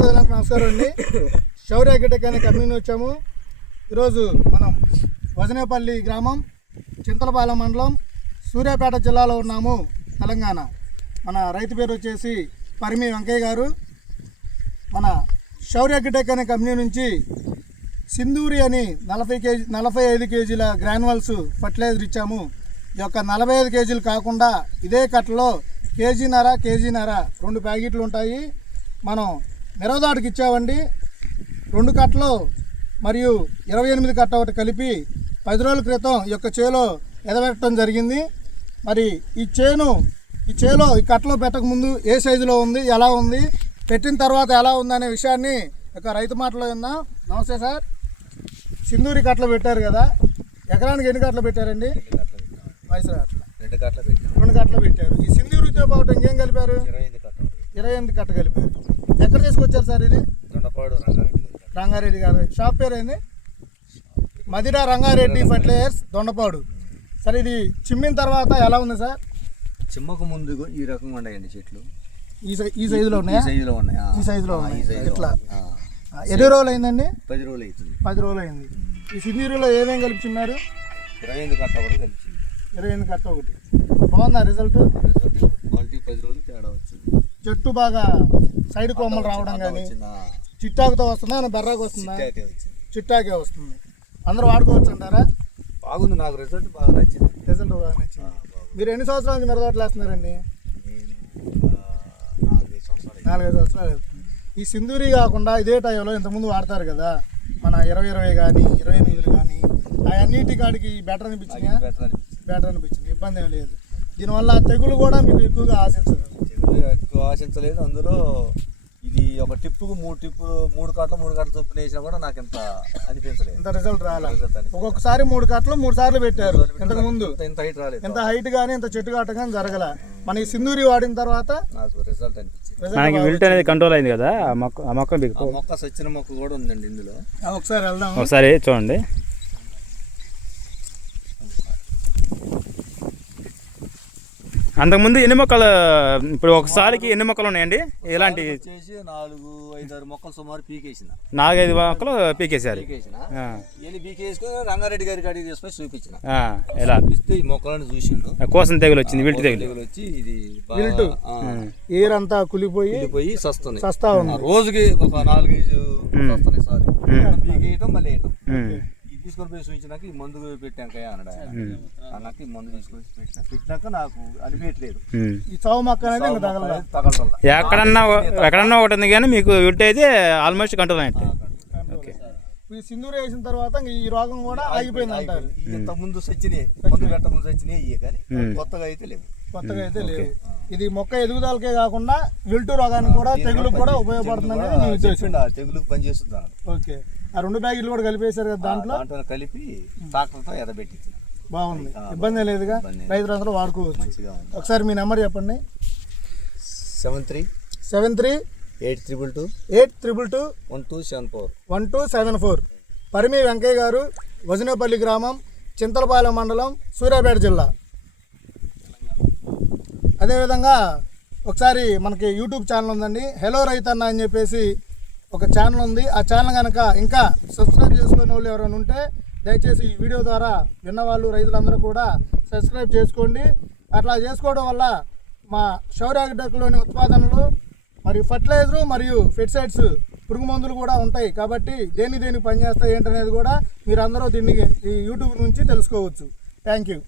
ప్రజలకు నమస్కారం అండి. శౌర్య అగ్రిటెక్ అనే కంపెనీ వచ్చాము. ఈరోజు మనం వజనేపల్లి గ్రామం, చింతలపాలెం మండలం, సూర్యాపేట జిల్లాలో ఉన్నాము, తెలంగాణ. మన రైతు పేరు వచ్చేసి పరిమి వెంకయ్య గారు. మన శౌర్య అగ్రిటెక్ అనే కంపెనీ నుంచి సింధూరి అని 45 కేజీల గ్రాన్యువల్స్ ఫర్టిలైజర్ ఇచ్చాము. ఈ యొక్క 45 కేజీలు కాకుండా ఇదే కట్టలో కేజీన్నర 2 ప్యాకెట్లు ఉంటాయి. మనం మిరవదాటికి ఇచ్చామండి. 2 కట్టలు మరియు 28 కట్ట ఒకటి కలిపి 10 రోజుల క్రితం ఈ యొక్క చేలో ఎదబెట్టడం జరిగింది. మరి ఈ చేలో ఈ కట్టలో పెట్టకముందు ఏ సైజులో ఉంది, ఎలా ఉంది, పెట్టిన తర్వాత ఎలా ఉందనే విషయాన్ని ఒక రైతు మాటలో విందాం. నమస్తే సార్. సింధూరి కట్టలు పెట్టారు కదా, ఎకరానికి ఎన్ని కట్టలు పెట్టారండి? 2 కట్టలు పెట్టారు. ఈ సింధూరితో పాటు ఇంకేం కలిపారు? 28 కట్ట కలిపారు. ఎక్కడ తీసుకొచ్చారు సార్ ఇది? రంగారెడ్డి గారు. షాప్ పేరు ఏంది? మదిరా రంగారెడ్డి ఫర్టిలైజర్స్, దొండపాడు. సార్ ఇది చిమ్మిన తర్వాత ఎలా ఉంది సార్? చిమ్మకు ముందు ఈ రకంగా ఉన్నాయండి చెట్లు. ఈ సైజులో ఉన్నాయా? ఈ సైజులో ఉన్నాయి. ఇట్లా ఎన్ని రోజులు అయిందండి? 10 రోజులు అవుతుంది. 10 రోజులు అయింది. ఈ సింధూరిలో ఏమేమి కలిపిస్తున్నారు? 28 కట్ట ఒకటి కలిపింది. 28 కట్ట ఒకటి. బాగుందా రిజల్ట్? క్వాలిటీ 10 రోజులు తేడా వచ్చింది. చెట్టు బాగా సైడ్ కొమ్మలు రావడం కానీ, చిట్టాకుతో వస్తుందా, బెర్రాకు వస్తుందా? చిట్టాకే వస్తుంది. అందరూ వాడుకోవచ్చు అంటారా? బాగుంది, నాకు రిజల్ట్ బాగా నచ్చింది. రిజల్ట్ బాగా నచ్చింది. మీరు ఎన్ని సంవత్సరాల నుంచి మిరదోటలు వేస్తున్నారండి? 4-5 సంవత్సరాలు అవుతుంది. ఈ సింధూరి కాకుండా ఇదే టైంలో ఇంతకుముందు వాడతారు కదా, మన 20 కానీ 28 కానీ, అన్నిటి కాడికి బెటర్ అనిపించింది. బెటర్ అనిపించింది, ఇబ్బంది ఏం లేదు. దీనివల్ల తెగులు కూడా మీకు ఎక్కువగా ఆశించలేదు. అందులో ఇది ఒక టిప్పుకు 3 కట్టలు చొప్పున వేసినా కూడా నాకు ఇంత అనిపించలేదు. ఇంత రిజల్ట్ రాలేదు. ఒక్కొక్కసారి 3 కట్టలు 3 సార్లు పెట్టారు. ఇంతకు ముందు ఇంత హైట్ రాలేదు. ఇంత హైట్ కానీ ఇంత చెట్టు కట్ట కానీ జరగల. మన ఈ సింధూరి వాడిన తర్వాత నాకు రిజల్ట్ అనిపించింది. అనేది కంట్రోల్ అయింది కదా. ఆ మొక్క సచ్చిన మొక్క కూడా ఉందండి ఇందులో. ఒకసారి వెళ్దాం, ఒకసారి చూడండి. అంతకుముందు ఎన్ని మొక్కలు, ఇప్పుడు ఒకసారికి ఎన్ని మొక్కలు ఉన్నాయండి? ఎలాంటి? 4-5 మొక్కలు సుమారు పీకేసిన. 4-5 మొక్కలు పీకేసారు. రంగారెడ్డి గారి కాడికి తీసుకొని చూపించిన. ఎలా ఇస్తే ఈ మొక్కలను చూసిండు. కోసం తెగులు వచ్చింది, విల్టు తెగులు వచ్చి ఇది ఏరంతా కులిపోయి సస్తా ఉంది. రోజుకి ఒక 4 వస్తున్నాయి సార్. పీకేయటం మళ్ళీ వేయటం. తీసుకొని పోయి చూపించినాక ఈ మందు పెట్టాక అన్నాక ఈ మందు తీసుకొని పెట్టినాక నాకు అనిపించలేదు. ఈ చావు మొక్క అనేది తగలటం ఎక్కడన్నా ఒకటి ఉంది, కానీ మీకు విల్ట్ అయితే ఆల్మోస్ట్ కంట్రోల్ అయినట్టు. ఈ సింధూరి వేసిన తర్వాత ఈ రోగం కూడా ఆగిపోయింది అంటారు. ఇంత ముందు సచ్చినాయి, మందు పెట్ట ముందు సచ్చినాయి, కానీ కొత్తగా అయితే లేవు. ఇది మొక్క ఎదుగుదలకే కాకుండా విల్టు రోగానికి కూడా, తెగులకు కూడా ఉపయోగపడుతుంది అనేది తెగులకు పనిచేస్తుంది. ఓకే. ఆ 2 ప్యాకెట్లు కూడా కలిపేశారు కదా, దాంట్లో కలిపి ట్రాక్టర్తో ఎదబెట్టింది. బాగుంది, ఇబ్బంది లేదుగా, రైతులందరూ వాడుకోవచ్చు. ఒకసారి మీ నెంబర్ చెప్పండి. 73 822 1274 పరిమి వెంకయ్య గారు, వజనేపల్లి గ్రామం, చింతలపాలెం మండలం, సూర్యాపేట జిల్లా. అదేవిధంగా ఒకసారి మనకి యూట్యూబ్ ఛానల్ ఉందండి, హలో రైతన్న అని చెప్పేసి ఒక ఛానల్ ఉంది. ఆ ఛానల్ కనుక ఇంకా సబ్స్క్రైబ్ చేసుకునే వాళ్ళు ఎవరైనా ఉంటే దయచేసి ఈ వీడియో ద్వారా విన్నవాళ్ళు రైతులందరూ కూడా సబ్స్క్రైబ్ చేసుకోండి. అట్లా చేసుకోవడం వల్ల మా శౌర్య అగ్రిటెక్లోని ఉత్పాదనలు మరియు ఫర్టిలైజరు మరియు పెస్టిసైడ్స్, పురుగు మందులు కూడా ఉంటాయి. కాబట్టి దేనికి పనిచేస్తాయి ఏంటనేది కూడా మీరందరూ దీన్ని ఈ యూట్యూబ్ నుంచి తెలుసుకోవచ్చు. Thank you.